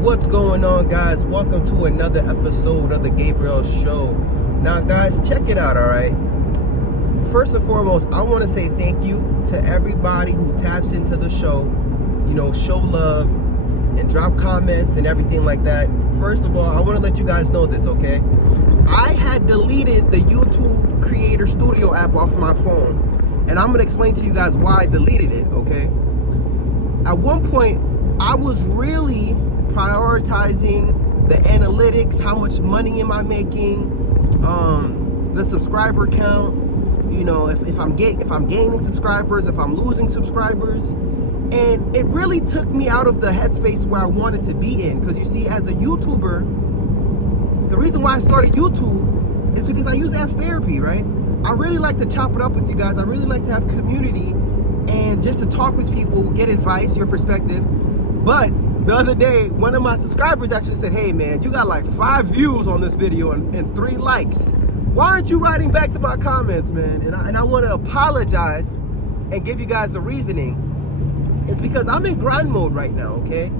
What's going on, guys? Welcome to another episode of the Gabriel Show. Now, guys, check it out, all right? First and foremost, I want to say thank you to everybody who taps into the show, show love and drop comments and everything like that. First of all, I want to let you guys know this, okay? I had deleted the YouTube Creator Studio app off my phone, and I'm going to explain to you guys why I deleted it, okay? At one point, I was really prioritizing the analytics, how much money am I making, the subscriber count, if I'm gaining subscribers, if I'm losing subscribers. And it really took me out of the headspace where I wanted to be in. Because you see, as a YouTuber, the reason why I started YouTube is because I use it as therapy, right? I really like to chop it up with you guys. I really like to have community and just to talk with people, get advice, your perspective. But the other day, one of my subscribers actually said, hey man, you got like 5 views on this video and 3 likes. Why aren't you writing back to my comments, man? And I want to apologize and give you guys the reasoning. It's because I'm in grind mode right now, okay?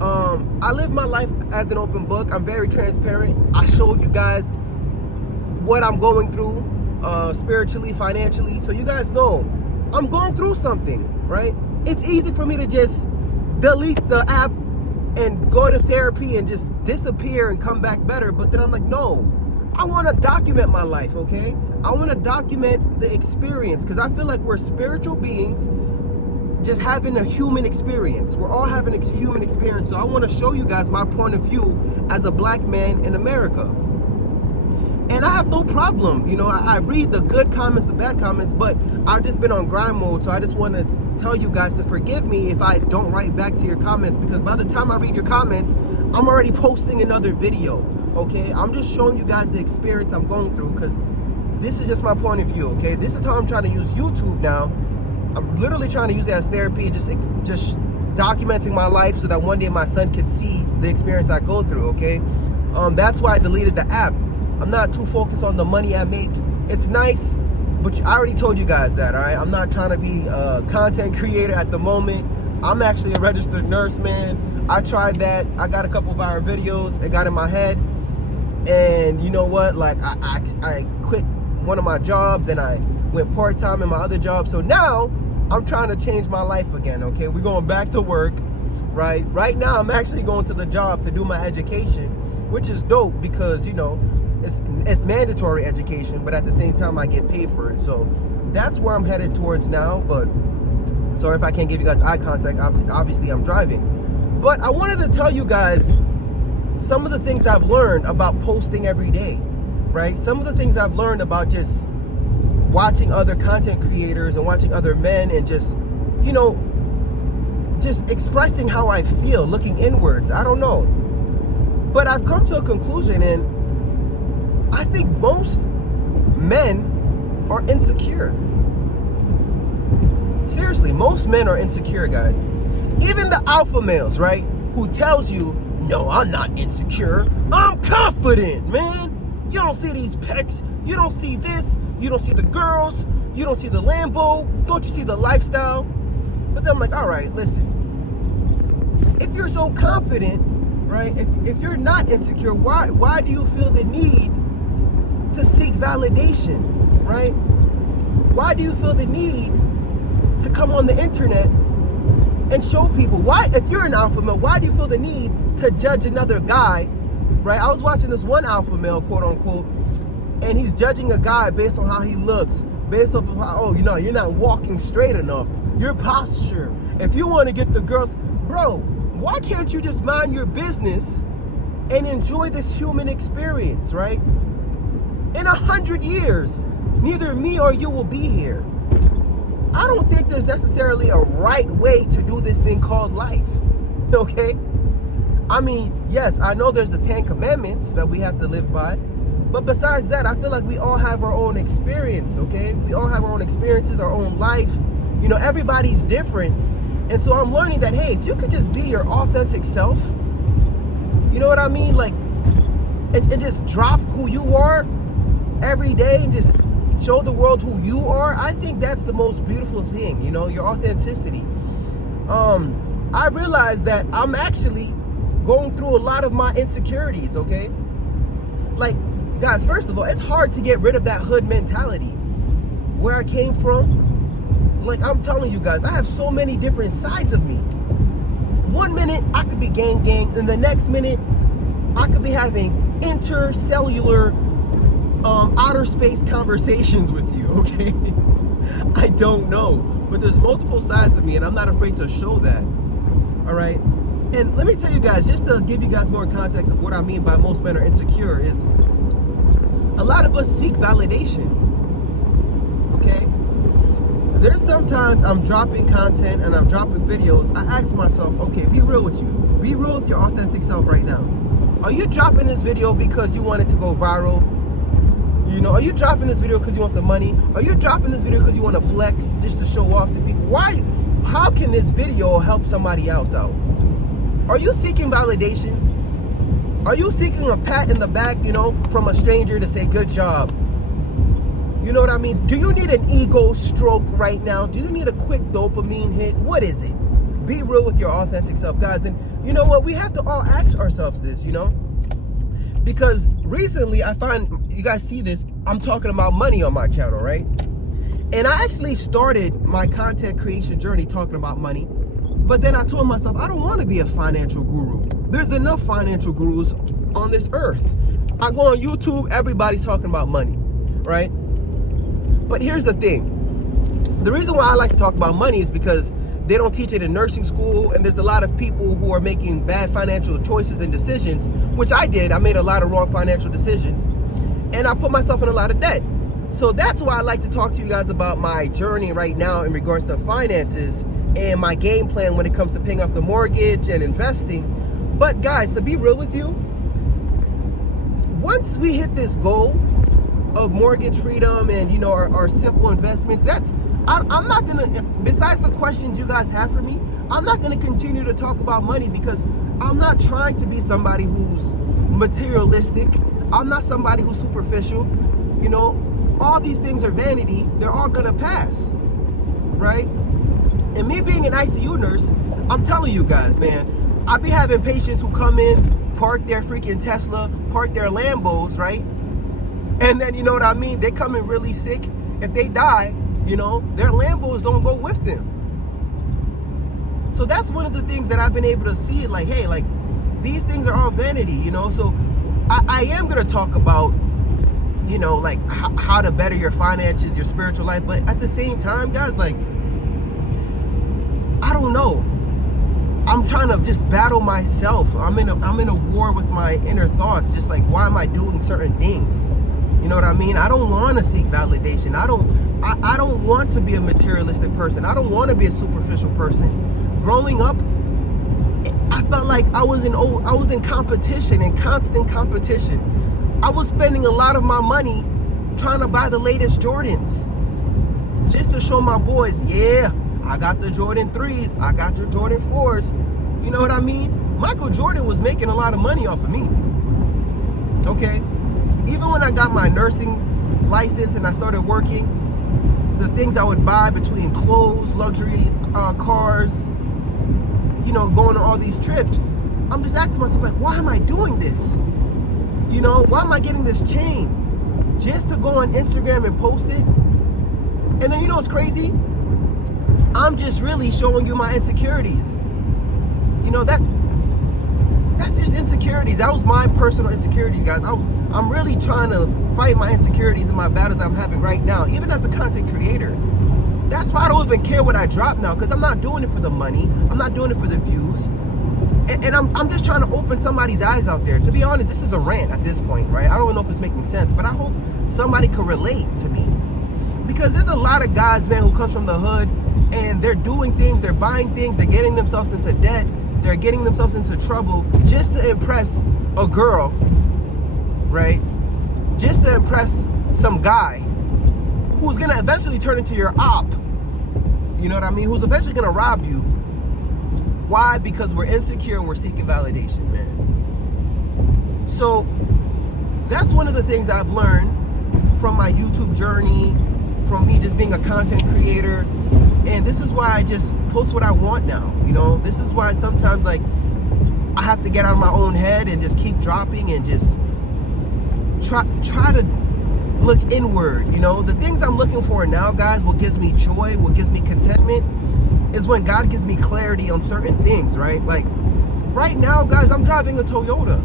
I live my life as an open book. I'm very transparent. I showed you guys what I'm going through spiritually, financially. So you guys know I'm going through something, right? It's easy for me to just delete the app and go to therapy and just disappear and come back better. But then I'm like, no, I want to document my life, okay? I want to document the experience because I feel like we're spiritual beings just having a human experience. We're all having a human experience. So I want to show you guys my point of view as a black man in America. And I have no problem, I read the good comments, the bad comments, but I've just been on grind mode. So I just want to tell you guys to forgive me if I don't write back to your comments, because by the time I read your comments, I'm already posting another video, okay? I'm just showing you guys the experience I'm going through because this is just my point of view, okay? This is how I'm trying to use YouTube now. I'm literally trying to use it as therapy, just documenting my life so that one day my son could see the experience I go through, okay? That's why I deleted the app. I'm not too focused on the money I make. It's nice, but I already told you guys that, all right? I'm not trying to be a content creator at the moment. I'm actually a registered nurse, man. I tried that. I got a couple viral videos. It got in my head. And you know what? Like, I quit one of my jobs and I went part-time in my other job. So now I'm trying to change my life again, okay? We're going back to work, right? Right now, I'm actually going to the job to do my education, which is dope because, it's mandatory education, but at the same time, I get paid for it. So that's where I'm headed towards now. But sorry if I can't give you guys eye contact. Obviously, I'm driving. But I wanted to tell you guys some of the things I've learned about posting every day, right? Some of the things I've learned about just watching other content creators and watching other men and just, just expressing how I feel, looking inwards. I don't know. But I've come to a conclusion, and I think most men are insecure. Seriously, most men are insecure, guys. Even the alpha males, right? Who tells you, no, I'm not insecure. I'm confident, man. You don't see these pecs. You don't see this. You don't see the girls. You don't see the Lambo. Don't you see the lifestyle? But then I'm like, all right, listen. If you're so confident, right? If you're not insecure, why do you feel the need to seek validation, right? Why do you feel the need to come on the internet and show people? Why, if you're an alpha male, why do you feel the need to judge another guy, right? I was watching this one alpha male, quote unquote, and he's judging a guy based on how he looks, based off of how, you're not walking straight enough, your posture. If you want to get the girls, bro, why can't you just mind your business and enjoy this human experience, right? In 100 years, neither me or you will be here. I don't think there's necessarily a right way to do this thing called life, okay? I mean, yes, I know there's the 10 commandments that we have to live by, but besides that, I feel like we all have our own experience, okay? We all have our own experiences, our own life. Everybody's different. And so I'm learning that, hey, if you could just be your authentic self, you know what I mean? Like, and just drop who you are every day and just show the world who you are, I think that's the most beautiful thing, your authenticity. I realized that I'm actually going through a lot of my insecurities, okay? Like, guys, first of all, it's hard to get rid of that hood mentality. Where I came from, like I'm telling you guys, I have so many different sides of me. One minute, I could be gang, and the next minute, I could be having intercellular, outer space conversations with you, okay? I don't know, but there's multiple sides of me, and I'm not afraid to show that, all right? And let me tell you guys, just to give you guys more context of what I mean by most men are insecure, is a lot of us seek validation, okay? There's sometimes I'm dropping content and I'm dropping videos. I ask myself, okay, be real with you. Be real with your authentic self right now. Are you dropping this video because you want it to go viral? You know, are you dropping this video because you want the money? Are you dropping this video because you want to flex, just to show off to people? Why? How can this video help somebody else out? Are you seeking validation? Are you seeking a pat in the back, you know, from a stranger to say, good job? You know what I mean? Do you need an ego stroke right now? Do you need a quick dopamine hit? What is it? Be real with your authentic self, guys. And you know what? We have to all ask ourselves this, you know? Because recently I find, you guys see this, I'm talking about money on my channel, right? And I actually started my content creation journey talking about money. But then I told myself, I don't want to be a financial guru. There's enough financial gurus on this earth. I go on YouTube, everybody's talking about money, right? But here's the thing. The reason why I like to talk about money is because they don't teach it in nursing school, and there's a lot of people who are making bad financial choices and decisions, which I did. I made a lot of wrong financial decisions, and I put myself in a lot of debt. So that's why I like to talk to you guys about my journey right now in regards to finances and my game plan when it comes to paying off the mortgage and investing. But guys, to be real with you, once we hit this goal of mortgage freedom and, you know, our simple investments, I'm not gonna, besides the questions you guys have for me, I'm not gonna continue to talk about money, because I'm not trying to be somebody who's materialistic. I'm not somebody who's superficial. You know, all these things are vanity. They're all gonna pass, right? And me being an ICU nurse, I'm telling you guys, man, I be having patients who come in, park their freaking Tesla, park their Lambos, right? And then, you know what I mean? They come in really sick. If they die, you know, their Lambos don't go with them. So that's one of the things that I've been able to see, like, hey, like, these things are all vanity, you know? So I am going to talk about, you know, like, how to better your finances, your spiritual life. But at the same time, guys, like, I don't know. I'm trying to just battle myself. I'm in a war with my inner thoughts. Just like, why am I doing certain things? You know what I mean? I don't want to seek validation. I don't want to be a materialistic person. I don't want to be a superficial person. Growing up, I felt like I was in competition, in constant competition. I was spending a lot of my money trying to buy the latest Jordans, just to show my boys, yeah, I got the Jordan 3s, I got your Jordan 4s. You know what I mean? Michael Jordan was making a lot of money off of me. Okay? Even when I got my nursing license and I started working, the things I would buy between clothes, luxury cars, you know, going on all these trips, I'm just asking myself, like, why am I doing this? You know, why am I getting this chain? Just to go on Instagram and post it? And then, you know what's crazy? I'm just really showing you my insecurities. You know, that's just insecurities. That was my personal insecurities, guys. I'm really trying to fight my insecurities and my battles I'm having right now, even as a content creator. That's why I don't even care what I drop now, because I'm not doing it for the money. I'm not doing it for the views. And I'm just trying to open somebody's eyes out there. To be honest, this is a rant at this point, right? I don't know if it's making sense, but I hope somebody can relate to me. Because there's a lot of guys, man, who comes from the hood, and they're doing things, they're buying things, they're getting themselves into debt, they're getting themselves into trouble just to impress a girl, right? Just to impress some guy who's gonna eventually turn into your op. You know what I mean? Who's eventually gonna rob you. Why? Because we're insecure and we're seeking validation, man. So that's one of the things I've learned from my YouTube journey, from me just being a content creator. And this is why I just post what I want now. You know, this is why sometimes, like, I have to get out of my own head and just keep dropping and just try to look inward. You know, the things I'm looking for now, guys, what gives me joy, what gives me contentment, is when God gives me clarity on certain things, right? Like right now, guys, I'm driving a Toyota.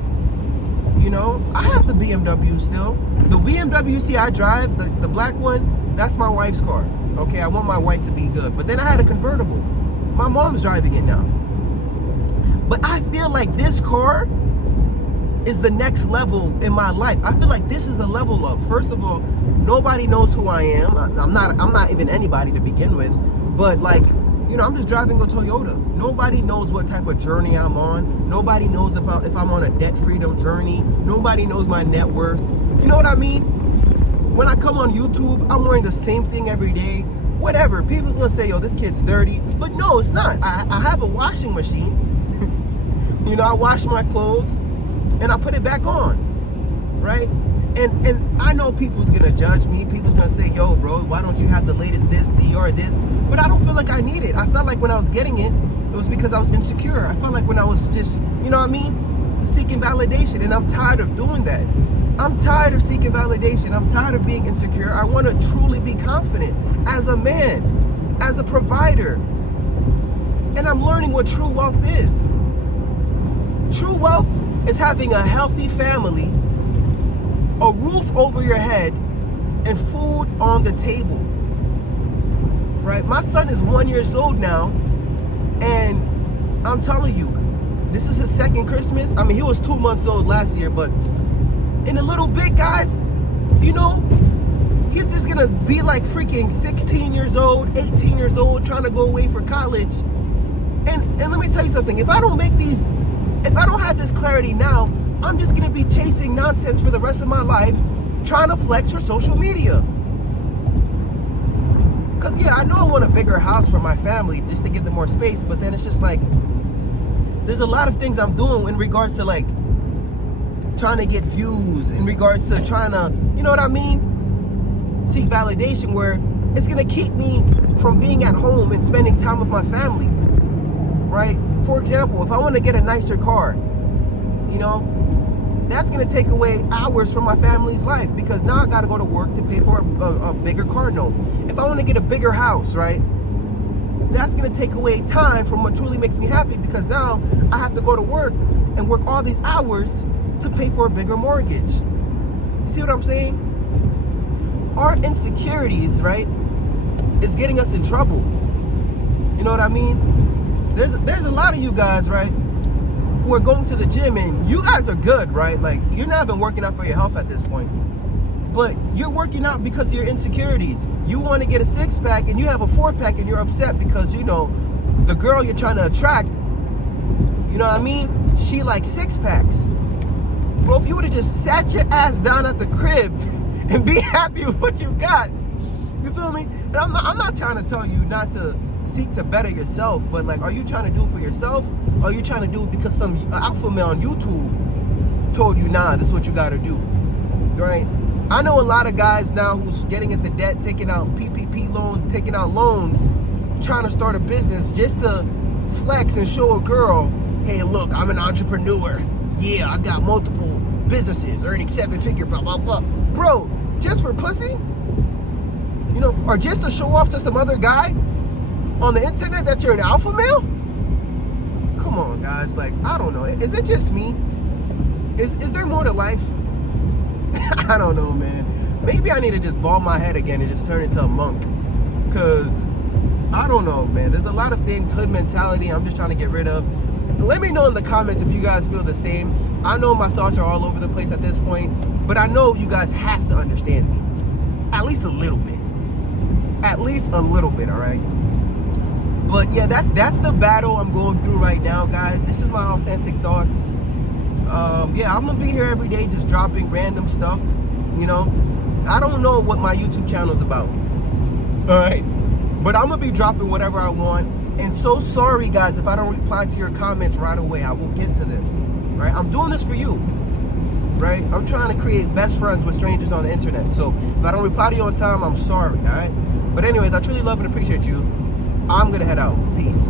You know, I have the BMW still. The BMW you see I drive, the black one, that's my wife's car. Okay, I want my wife to be good. But then I had a convertible. My mom's driving it now. But I feel like this car is the next level in my life. I feel like this is a level up. First of all, nobody knows who I am. I'm not even anybody to begin with. But like, you know, I'm just driving a Toyota. Nobody knows what type of journey I'm on. Nobody knows if I'm on a debt freedom journey. Nobody knows my net worth. You know what I mean? When I come on YouTube, I'm wearing the same thing every day. Whatever. People's gonna say, yo, this kid's dirty. But no, it's not. I have a washing machine. You know, I wash my clothes and I put it back on. Right? And I know people's gonna judge me. People's gonna say, yo, bro, why don't you have the latest this, Dior, this? But I don't feel like I need it. I felt like when I was getting it, it was because I was insecure. I felt like when I was just, you know what I mean? Seeking validation. And I'm tired of doing that. I'm tired of seeking validation. I'm tired of being insecure. I want to truly be confident as a man, as a provider. And I'm learning what true wealth is. True wealth is having a healthy family, a roof over your head, and food on the table. Right? My son is 1 year old now, and I'm telling you, this is his second Christmas. I mean, he was 2 months old last year, but in a little bit, guys, you know, he's just gonna be like freaking 16 years old, 18 years old, trying to go away for college. And let me tell you something, if I don't have this clarity now, I'm just gonna be chasing nonsense for the rest of my life, trying to flex for social media. Cause yeah, I know I want a bigger house for my family just to give them more space, but then it's just like, there's a lot of things I'm doing in regards to like trying to get views, in regards to trying to, you know what I mean? Seek validation, where it's gonna keep me from being at home and spending time with my family, right? For example, if I want to get a nicer car, you know, that's gonna take away hours from my family's life, because now I gotta go to work to pay for a bigger car note. If I want to get a bigger house, right, that's gonna take away time from what truly makes me happy, because now I have to go to work and work all these hours to pay for a bigger mortgage. You see what I'm saying? Our insecurities, right, is getting us in trouble. You know what I mean? There's a lot of you guys, right, who are going to the gym, and you guys are good, right? Like, you're not even working out for your health at this point. But you're working out because of your insecurities. You want to get a 6-pack and you have a 4-pack and you're upset because, you know, the girl you're trying to attract, you know what I mean? She likes 6-packs. Bro, if you would have just sat your ass down at the crib and be happy with what you got, you feel me? And I'm not trying to tell you not to seek to better yourself, but like, are you trying to do it for yourself? Or are you trying to do it because some alpha male on YouTube told you, nah, this is what you got to do, right? I know a lot of guys now who's getting into debt, taking out PPP loans, taking out loans, trying to start a business just to flex and show a girl, hey, look, I'm an entrepreneur. Yeah, I got multiple businesses earning 7-figure, blah, blah, blah. Bro, just for pussy? You know, or just to show off to some other guy on the internet that you're an alpha male? Come on, guys. Like, I don't know. Is it just me? Is there more to life? I don't know, man. Maybe I need to just bald my head again and just turn into a monk. Because, I don't know, man. There's a lot of things, hood mentality, I'm just trying to get rid of. Let me know in the comments if you guys feel the same. I know my thoughts are all over the place at this point, but I know you guys have to understand me. At least a little bit. At least a little bit, all right? But yeah, that's the battle I'm going through right now, guys. This is my authentic thoughts. Yeah, I'm gonna be here every day just dropping random stuff, you know. I don't know what my YouTube channel is about, all right? But I'm gonna be dropping whatever I want. And so sorry, guys, if I don't reply to your comments right away. I will get to them, right? I'm doing this for you, right? I'm trying to create best friends with strangers on the internet. So if I don't reply to you on time, I'm sorry, all right? But anyways, I truly love and appreciate you. I'm gonna head out. Peace.